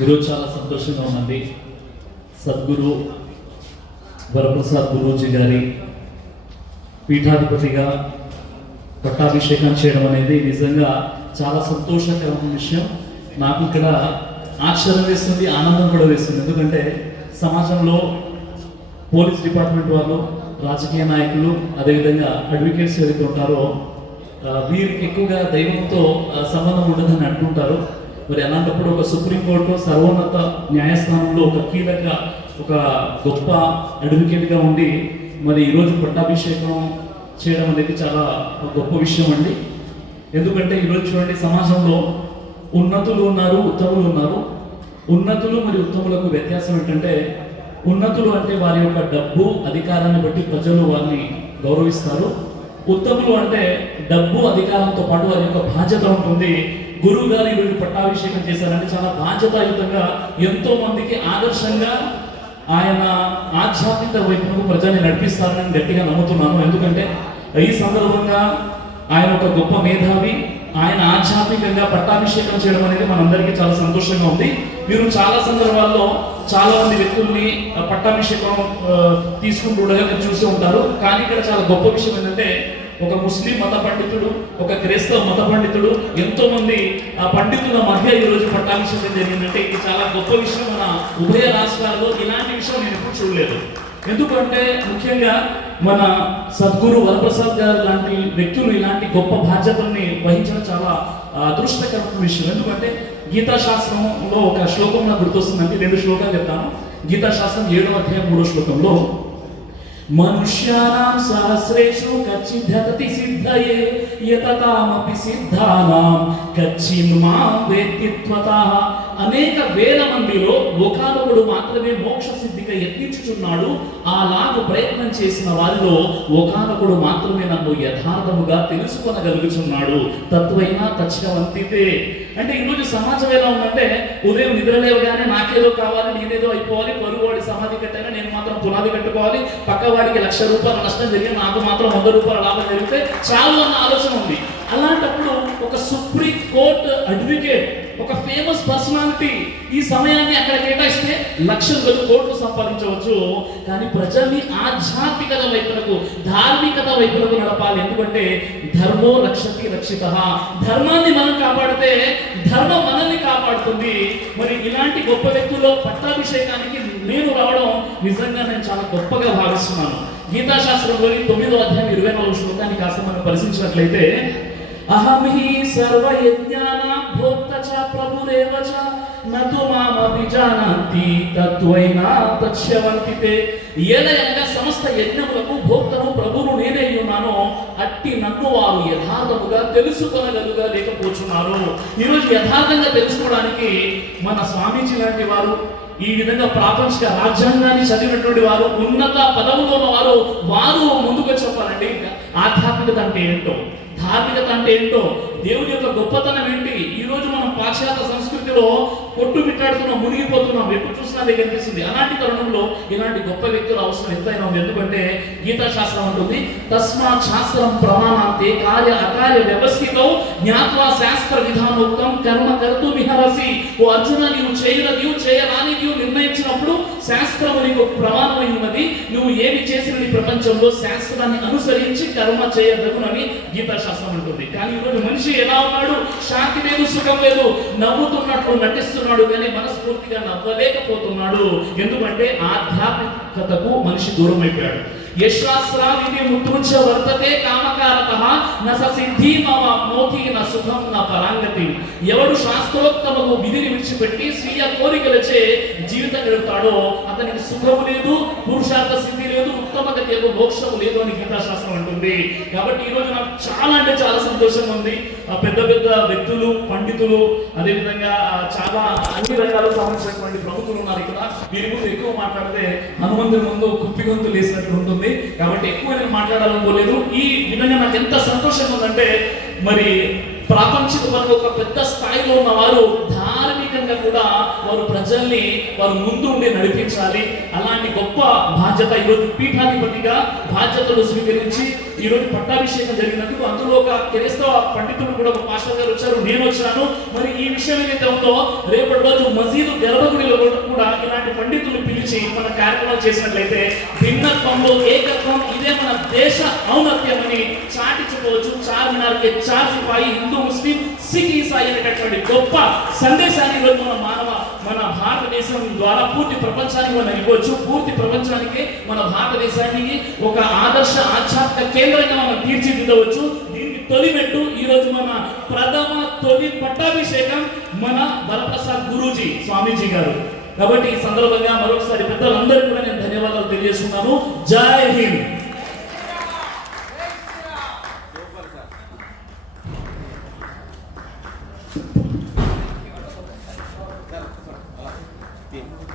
ఈరోజు చాలా సంతోషంగా ఉన్నది. సద్గురు వరప్రసాద్ గురూజీ గారి పీఠాధిపతిగా పట్టాభిషేకం చేయడం అనేది నిజంగా చాలా సంతోషకరమైన విషయం. నాకు ఇక్కడ ఆశ్చర్యం వేస్తుంది, ఆనందం కూడా వేస్తుంది. ఎందుకంటే సమాజంలో పోలీస్ డిపార్ట్మెంట్ వాళ్ళు, రాజకీయ నాయకులు, అదేవిధంగా అడ్వకేట్స్ ఎవరైతే ఉంటారో వీరికి ఎక్కువగా దైవంతో సంబంధం ఉండదని అంటుంటారు. మరి అలాంటప్పుడు ఒక సుప్రీంకోర్టు సర్వోన్నత న్యాయస్థానంలో ఒక కీలక, ఒక గొప్ప అడ్వకేట్గా ఉండి మరి ఈరోజు పట్టాభిషేకం చేయడం అనేది చాలా గొప్ప విషయం అండి. ఎందుకంటే ఈరోజు చూడండి, సమాజంలో ఉన్నతులు ఉన్నారు, ఉత్తములు ఉన్నారు. ఉన్నతులు మరియు ఉత్తములకు వ్యత్యాసం ఏంటంటే, ఉన్నతులు అంటే వారి యొక్క డబ్బు, అధికారాన్ని బట్టి ప్రజలు వారిని గౌరవిస్తారు. ఉత్తములు అంటే డబ్బు, అధికారంతో పాటు వారి యొక్క బాధ్యత ఉంటుంది. గురువు గారు ఈరోజు పట్టాభిషేకం చేశారంటే చాలా బాధ్యతాయుతంగా, ఎంతో మందికి ఆదర్శంగా ఆయన ఆధ్యాత్మిక వైపునకు ప్రజల్ని నడిపిస్తారని గట్టిగా నమ్ముతున్నాను. ఎందుకంటే ఈ సందర్భంగా ఆయన ఒక గొప్ప మేధావి, ఆయన ఆధ్యాత్మికంగా పట్టాభిషేకం చేయడం అనేది మనందరికీ చాలా సంతోషంగా ఉంది. మీరు చాలా సందర్భాల్లో చాలా మంది వ్యక్తుల్ని పట్టాభిషేకం తీసుకుంటుండగా మీరు చూసి ఉంటారు. కానీ ఇక్కడ చాలా గొప్ప విషయం ఏంటంటే, ఒక ముస్లిం మత పండితుడు, ఒక క్రైస్తవ మత పండితుడు, ఎంతో మంది ఆ పండితుల మధ్య ఈరోజు పట్టాభిషేకం జరిగిందంటే ఇది చాలా గొప్ప విషయం. మన ఉభయ రాష్ట్రాల్లో ఇలాంటి విషయం నేను ఎప్పుడు చూడలేదు. ఎందుకంటే ముఖ్యంగా మన సద్గురు వరప్రసాద్ గారు లాంటి వ్యక్తులు ఇలాంటి గొప్ప బాధ్యతల్ని వహించడం చాలా అదృష్టకరమైన విషయం. ఎందుకంటే గీతాశాస్త్రంలో ఒక శ్లోకం నాకు గుర్తొస్తుందంటే, 2 శ్లోకాలు చెప్తాను. గీతాశాస్త్రం 7వ అధ్యాయం 3వ శ్లోకంలో, మనుష్యానాం సహస్రేషు కచ్చిద్ధతతి సిద్ధయే యతతామపి సిద్ధానాం కచ్చిన్మాం వేత్తిత్వతః. అనేక వేల మందిలో ఒకనొకడు మాత్రమే మోక్ష సిద్ధిగా యత్నించుచున్నాడు. అలాగ ప్రయత్నం చేసిన వారిలో ఒకనొకడు మాత్రమే నన్ను యథార్థముగా తెలుసుకొనగలుగుచున్నాడు. తత్వైనా తచ్చవంతితే. అంటే ఈరోజు సమాజం ఎలా ఉందంటే, ఉదయం నిద్రలేవగానే నాకేదో కావాలి, నేనేదో అయిపోవాలి, పొరుగువాడి సమాధి కట్టైనా నేను మాత్రం పునాది కట్టుకోవాలి, పక్కవాడికి 1,00,000 రూపాయల నష్టం జరిగి నాకు మాత్రం 100 రూపాయల లాభం జరిగితే చాలు అన్న ఆలోచన ఉంది. అలాంటప్పుడు ఒక సుప్రీం కోర్టు అడ్వకేట్, ఒక ఫేమస్ పర్సనాలిటీ ఈ సమయాన్ని అక్కడ కేటాయిస్తే లక్షలు కోట్లు సంపాదించవచ్చు. కానీ ప్రజల్ని ఆధ్యాత్మికత వైపునకు, ధార్మికత వైపునకు నడపాలి. ఎందుకంటే ధర్మో రక్షతి రక్షితః. ధర్మాన్ని మనం కాపాడితే ధర్మం మనల్ని కాపాడుతుంది. మరి ఇలాంటి గొప్ప వ్యక్తుల్లో పట్టాభిషేకానికి నేను రావడం నిజంగా నేను చాలా గొప్పగా భావిస్తున్నాను. గీతాశాస్త్రంలోని 9వ అధ్యాయం 24వ శ్లోకాన్ని కాస్త మనం పరిశీలించినట్లయితే, అహం హి సర్వయజ్ఞానాం భోక్త చ ప్రభురేవ చ నతు మాం అభిజానాంతి తత్వైనా తచ్ఛవంతితే. ఏలయనగా సమస్త యజ్ఞములకు భోక్తను ప్రభువును నేనే ఉన్నాను, అట్టి నన్ను వారు యథార్థముగా తెలుసుకొనగలుగా లేకపోతున్నారు. ఈరోజు యథార్థంగా తెలుసుకోవడానికి మన స్వామీజీ లాంటి వారు, ఈ విధంగా ప్రాపంచిక రాజ్యాంగాన్ని చదివినటువంటి వారు, ఉన్నత పదవులో ఉన్న వారు ముందుకు చెప్పాలండి. ఆధ్యాత్మికత అంటే ఏంటో, ధార్మికత అంటే ఏంటో, దేవుడి యొక్క గొప్పతనం ఏంటి. ఈ రోజు మనం పాశ్చాత్య సంస్కృతిలో కొట్టుమిట్టాడుతున్నాం, మునిగిపోతున్నాం, ఎప్పుడు చూసినా అదే కనిపిస్తుంది. అలాంటి తరుణంలో ఇలాంటి గొప్ప వ్యక్తుల అవసరం ఎంతైనా ఉంది. ఎందుకంటే గీతాశాస్త్రం ఉంటుంది, తస్మాత్ శాస్త్రం ప్రమాణాంతే కార్య అకార్య వ్యవస్థితో జ్ఞాత్వా శాస్త్ర విధానోక్తం కర్మ కర్తుమిహరసి. ఓ అర్జున, నీవు చేయరానిది నిర్ణయించినప్పుడు శాస్త్రము నీకు ప్రమాణమై ఉన్నది. నువ్వు ఏమి చేసిన నీ ప్రపంచంలో శాస్త్రాన్ని అనుసరించి కర్మ చేయదగునని గీతాశాస్త్రం ఉంటుంది. కానీ ఈరోజు మనిషి ఎలా ఉన్నాడు? శాంతి లేదు, సుఖం లేదు, నవ్వుతున్నట్లు నటిస్తున్నాడు కానీ మనస్ఫూర్తిగా నవ్వలేకపోతున్నాడు. ఎందుకంటే ఆధ్యాత్మికతకు మనిషి దూరం అయిపోయాడు. యశాస్త్రావిధి ముద్రుచ వర్తతే కామకారతః న సిద్ధి మమ మోతి న సుఖం న పరాంగతి. ఎవడు శాస్త్రోక్తమగు విధిని విడిచిపెట్టి స్వీయ కోరికలచే జీవితం గడుపుతాడో అతనికి సుఖము లేదు, పురుషార్థ సిద్ధి లేదు, ఉత్తమ గతి లేదు, మోక్షము లేదు అని గీతాశాస్త్రం అంటుంది. కాబట్టి ఈరోజు నాకు చాలా అంటే చాలా సంతోషంగా ఉంది. పెద్ద పెద్ద వ్యక్తులు, పండితులు, అదేవిధంగా చాలా అన్ని రంగాలకు సంబంధించినటువంటి ప్రముఖులు ఉన్నారు ఇక్కడ. వీరి ముందు ఎక్కువ మాట్లాడితే హనుమంతుడి ముందు కుప్పి గొంతు లేసినట్టు ఉంటుంది. కాబట్టి ఎక్కువ నేను మాట్లాడాలనుకోలేదు. ఈ విధంగా నాకు ఎంత సంతోషంగా ఉందంటే, మరి ప్రాపంచిక పరంగా ఒక పెద్ద స్థాయిలో ఉన్న వారు ధార్మికంగా కూడా వారు ప్రజల్ని వారు ముందు ఉండి నడిపించాలి. అలాంటి గొప్ప బాధ్యత ఈరోజు పీఠాధిపతిగా బాధ్యతలు స్వీకరించి ఈరోజు పట్టాభిషేకం జరిగినందుకు అందులో ఒక క్రైస్తవ పండితుడు కూడా ఒక పాస్టర్ గారు వచ్చారు, నేను వచ్చాను. మరి ఈ విషయం ఏదైతే ఉందో రేపటి రోజు మసీదు గర్భగుడిలో కూడా ఇలాంటి పండితులు పిలిచి మన కార్యక్రమాలు చేసినట్లయితే భిన్నత్వంలో ఏకత్వం, ఇదే మన దేశ ఔన్నత్యం అని చాటి చెప్పవచ్చు. చార్మినార్కి చార్ సిపాయి, హిందూ ముస్లిం సిక్ ఈసాయి అనేటటువంటి గొప్ప సందేశాన్ని ఈరోజు మన భారతదేశం ద్వారా పూర్తి ప్రపంచానికి మనం ఇవ్వచ్చు. పూర్తి ప్రపంచానికి మన భారతదేశానికి ఒక ఆదర్శ ఆధ్యాత్మిక కేంద్రంగా మనం తీర్చిదిద్దవచ్చు. దీనికి తొలిమెట్టు ఈ రోజు మన తొలి పట్టాభిషేకం మన వరప్రసాద్ గురూజీ స్వామీజీ గారు. కాబట్టి ఈ సందర్భంగా మరొకసారి పెద్దలందరికీ కూడా నేను ధన్యవాదాలు తెలియజేస్తున్నాను. జై హింద్. Tim.